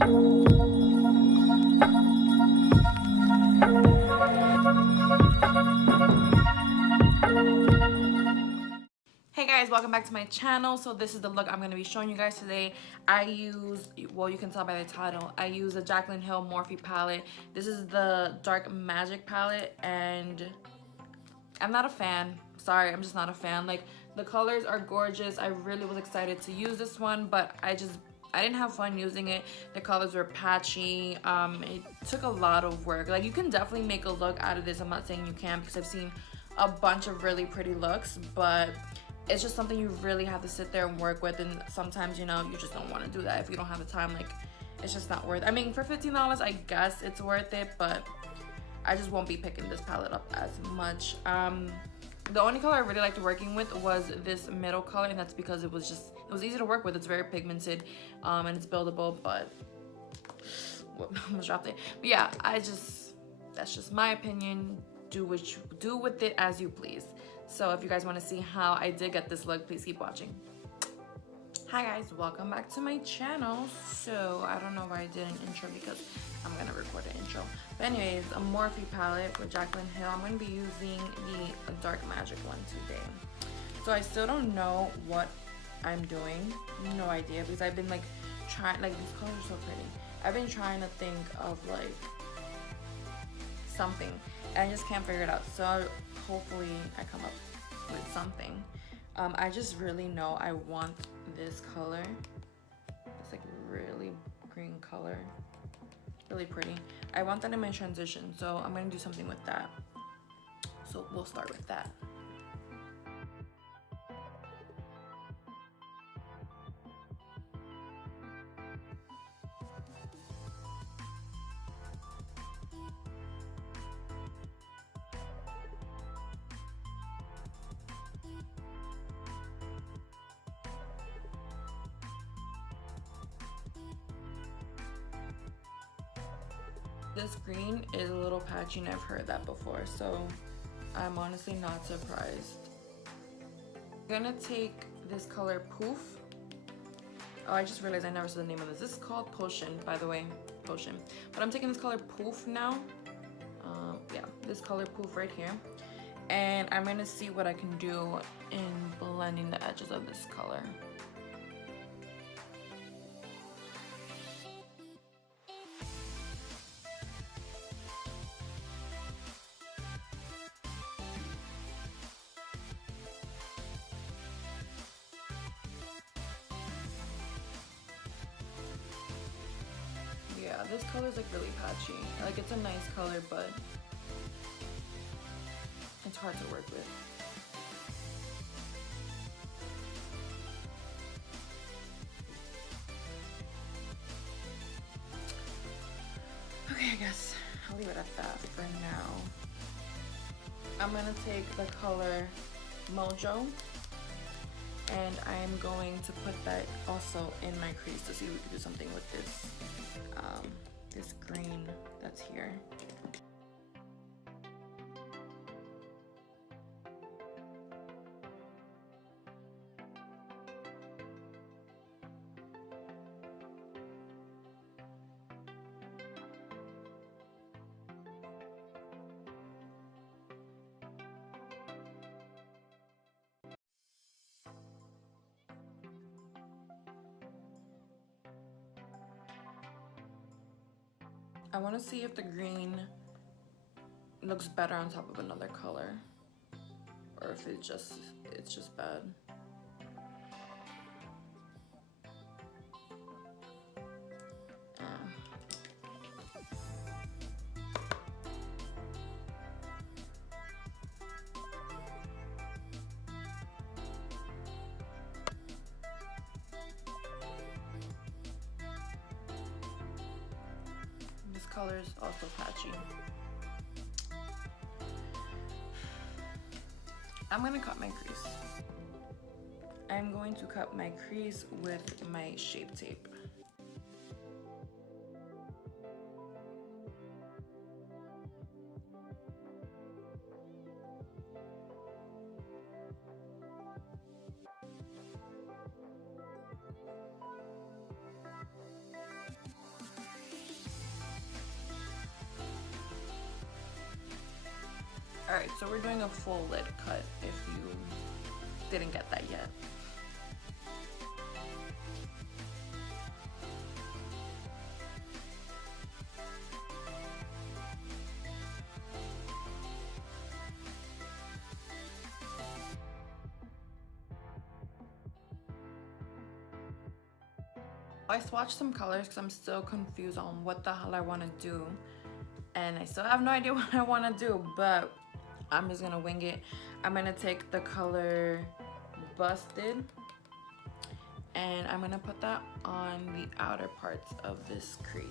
Hey guys, welcome back to my channel. So this is the look I'm going to be showing you guys today. I use, well, you can tell by the title, I use a Jaclyn Hill Morphe palette. This is the Dark Magic palette and I'm not a fan. Sorry, I'm just not a fan. Like, the colors are gorgeous. I really was excited to use this one, but I didn't have fun using it. The colors were patchy. It took a lot of work. Like, you can definitely make a look out of this. I'm not saying you can't, because I've seen a bunch of really pretty looks, but it's just something you really have to sit there and work with, and sometimes, you know, you just don't want to do that if you don't have the time. Like, it's just not worth it. I mean, for $15, I guess it's worth it, but I just won't be picking this palette up as much. The only color I really liked working with was this middle color, and that's because it was easy to work with. It's very pigmented, and it's buildable, but almost dropped it. But yeah, that's just my opinion. Do with it as you please. So if you guys want to see how I did get this look, please keep watching. Hi guys, welcome back to my channel. So I don't know why I did an intro, because I'm gonna record an intro. But anyways, a Morphe palette with Jaclyn Hill. I'm gonna be using the Dark Magic one today. So I still don't know what I'm doing. No idea, because I've been like trying, like, these colors are so pretty. I've been trying to think of like something, and I just can't figure it out. So hopefully I come up with something. I just really know I want this color. It's like really green color, really pretty. I want that in my transition, so I'm gonna do something with that. So we'll start with that. This green is a little patchy, and I've heard that before, so I'm honestly not surprised. I'm gonna take this color Poof. Oh, I just realized I never said the name of this. This is called Potion, by the way, Potion. But I'm taking this color Poof now. Yeah, this color Poof right here. And I'm gonna see what I can do in blending the edges of this color. Yeah, this color is like really patchy. Like, it's a nice color, but it's hard to work with. Okay, I guess I'll leave it at that for now. I'm gonna take the color Mojo, and I'm going to put that also in my crease to see if we can do something with this this green that's here. I want to see if the green looks better on top of another color, or if it's just bad. This color is also patchy. I'm gonna cut my crease. I'm going to cut my crease with my Shape Tape. So we're doing a full lid cut if you didn't get that yet. I swatched some colors because I'm still confused on what the hell I want to do, and I still have no idea what I want to do, but I'm just gonna wing it. I'm gonna take the color Busted and I'm gonna put that on the outer parts of this crease.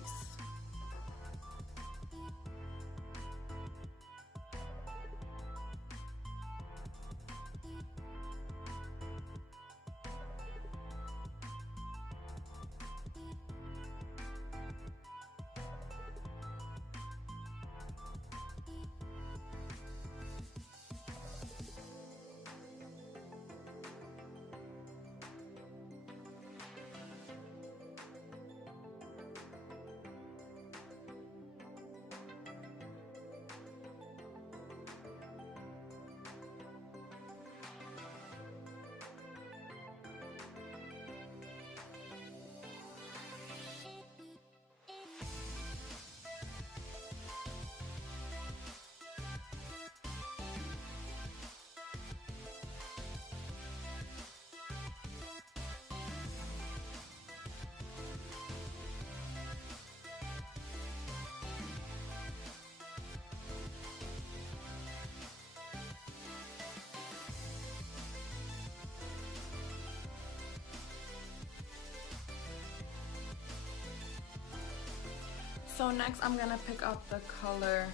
So next I'm gonna pick up the color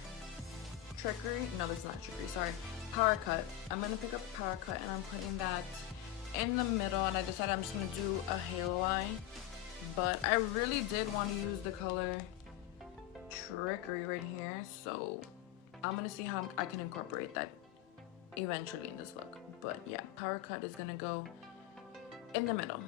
Trickery. No, that's not Trickery, sorry. Power Cut. I'm gonna pick up Power Cut and I'm putting that in the middle, and I decided I'm just gonna do a halo eye. But I really did want to use the color Trickery right here, so I'm gonna see how I can incorporate that eventually in this look. But yeah, Power Cut is gonna go in the middle.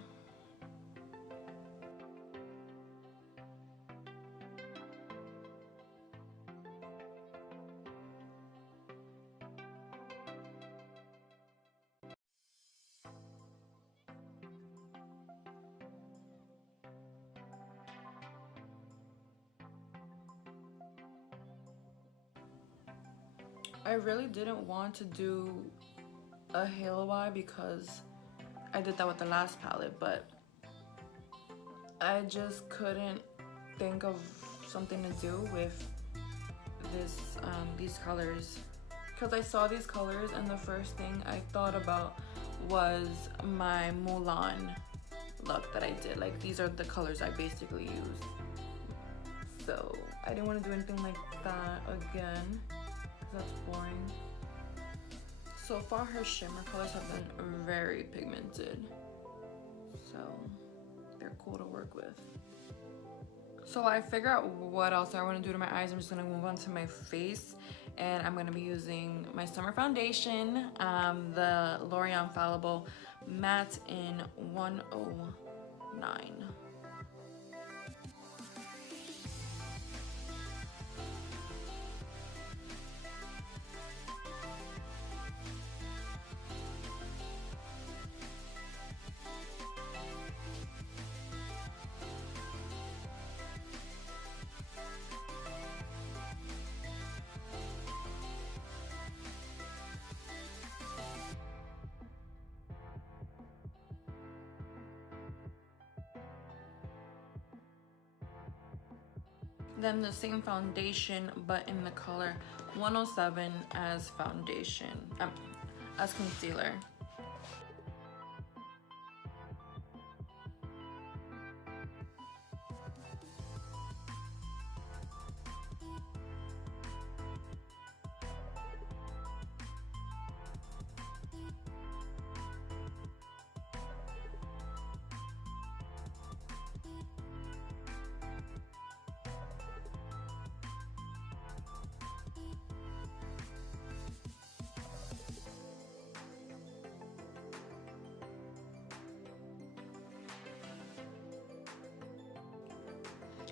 I really didn't want to do a halo eye because I did that with the last palette, but I just couldn't think of something to do with this these colors, because I saw these colors and the first thing I thought about was my Mulan look that I did. Like, these are the colors I basically used, so I didn't want to do anything like that again. That's boring. So far her shimmer colors have been very pigmented, so they're cool to work with. So I figure out what else I want to do to my eyes. I'm just going to move on to my face, and I'm going to be using my summer foundation, the L'Oreal Infallible Matte in 109. Then the same foundation, but in the color 107 as foundation, as concealer.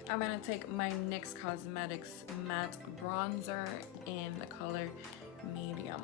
I'm gonna take my NYX Cosmetics matte bronzer in the color medium.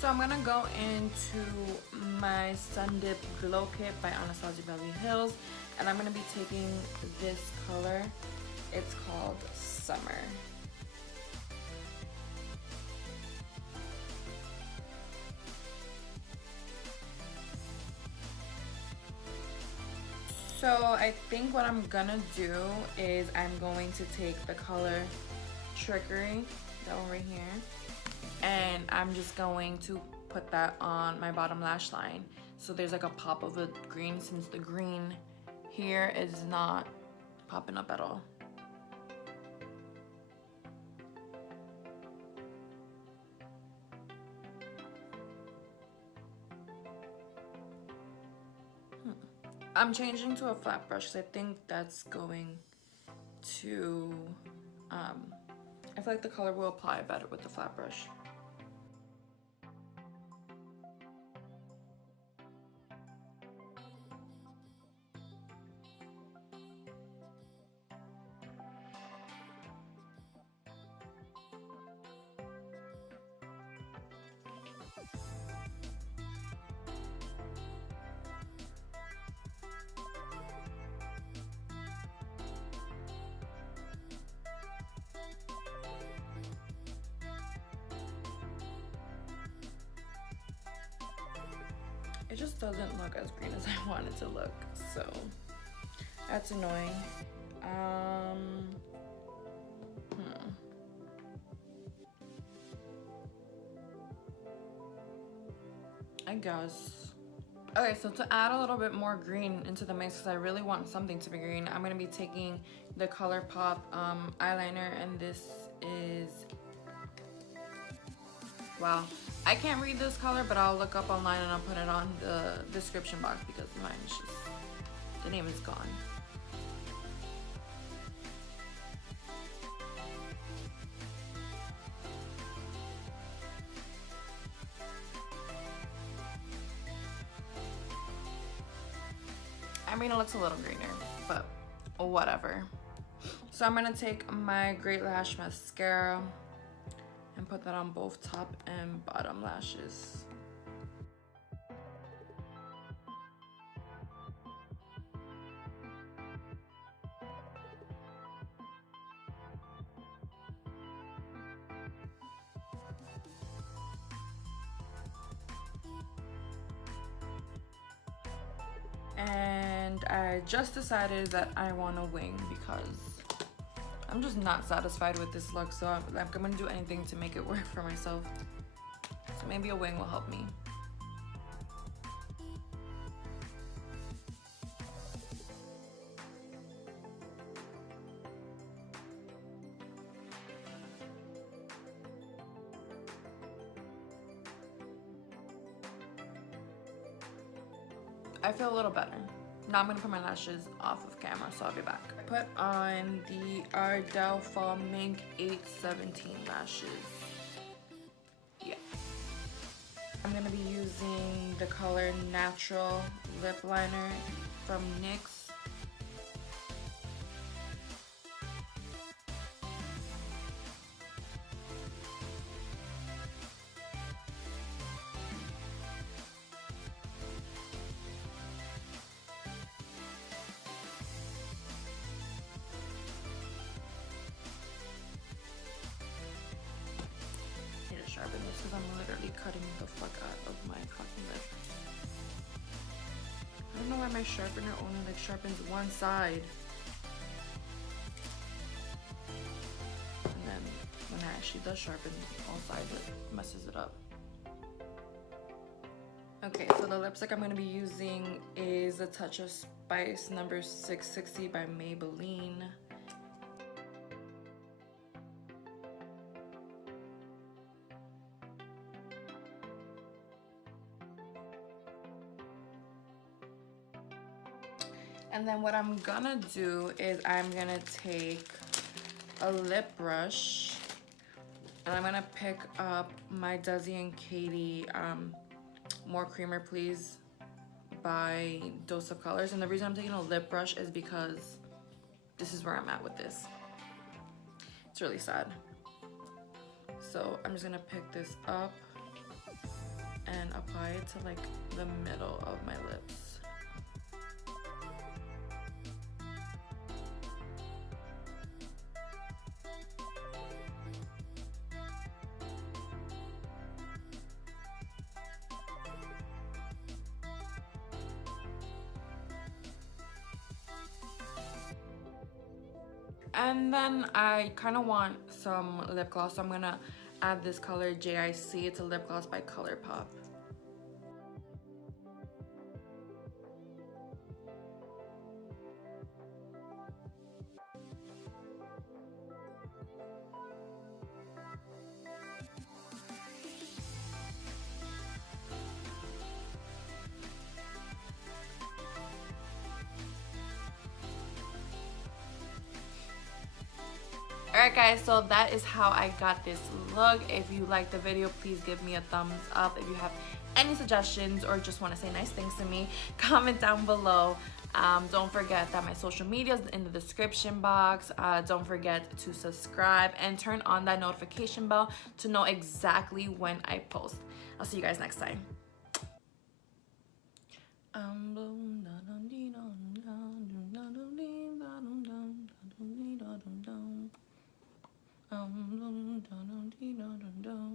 So I'm gonna go into my Sun Dip Glow Kit by Anastasia Beverly Hills, and I'm gonna be taking this color. It's called Summer. So I think what I'm gonna do is I'm going to take the color Trickery, that one right here, and I'm just going to put that on my bottom lash line. So there's like a pop of a green, since the green here is not popping up at all. I'm changing to a flat brush because I think that's going to, I feel like the color will apply better with the flat brush. It just doesn't look as green as I want it to look, so that's annoying. I guess. Okay, so to add a little bit more green into the mix, because I really want something to be green, I'm going to be taking the ColourPop eyeliner, and this is, wow, I can't read this color, but I'll look up online and I'll put it on the description box because mine is just, the name is gone. I mean, it looks a little greener, but whatever. So I'm gonna take my Great Lash Mascara and put that on both top and bottom lashes. And I just decided that I want a wing because I'm just not satisfied with this look, so I'm gonna do anything to make it work for myself. So maybe a wing will help me. I feel a little better. Now I'm gonna put my lashes off of camera, so I'll be back. I put on the Ardell Fall Mink 817 lashes. Yeah. I'm gonna be using the color Natural Lip Liner from NYX. Sharpen this because I'm literally cutting the fuck out of my cotton lip. I don't know why my sharpener only like sharpens one side. And then when it actually does sharpen all sides, it messes it up. Okay, so the lipstick I'm going to be using is a Touch of Spice number 660 by Maybelline. And then what I'm gonna do is I'm gonna take a lip brush and I'm gonna pick up my Desi and Katie More Creamer Please by Dose of Colors. And the reason I'm taking a lip brush is because this is where I'm at with this. It's really sad. So I'm just gonna pick this up and apply it to like the middle of my lips. And then I kind of want some lip gloss, so I'm gonna add this color J.I.C. It's a lip gloss by ColourPop. Alright guys, so that is how I got this look. If you like the video, please give me a thumbs up. If you have any suggestions or just want to say nice things to me, comment down below. Don't forget that my social media is in the description box. Don't forget to subscribe and turn on that notification bell to know exactly when I post. I'll see you guys next time. Dun, dun, dun, dun, dun, dun, dun, dun.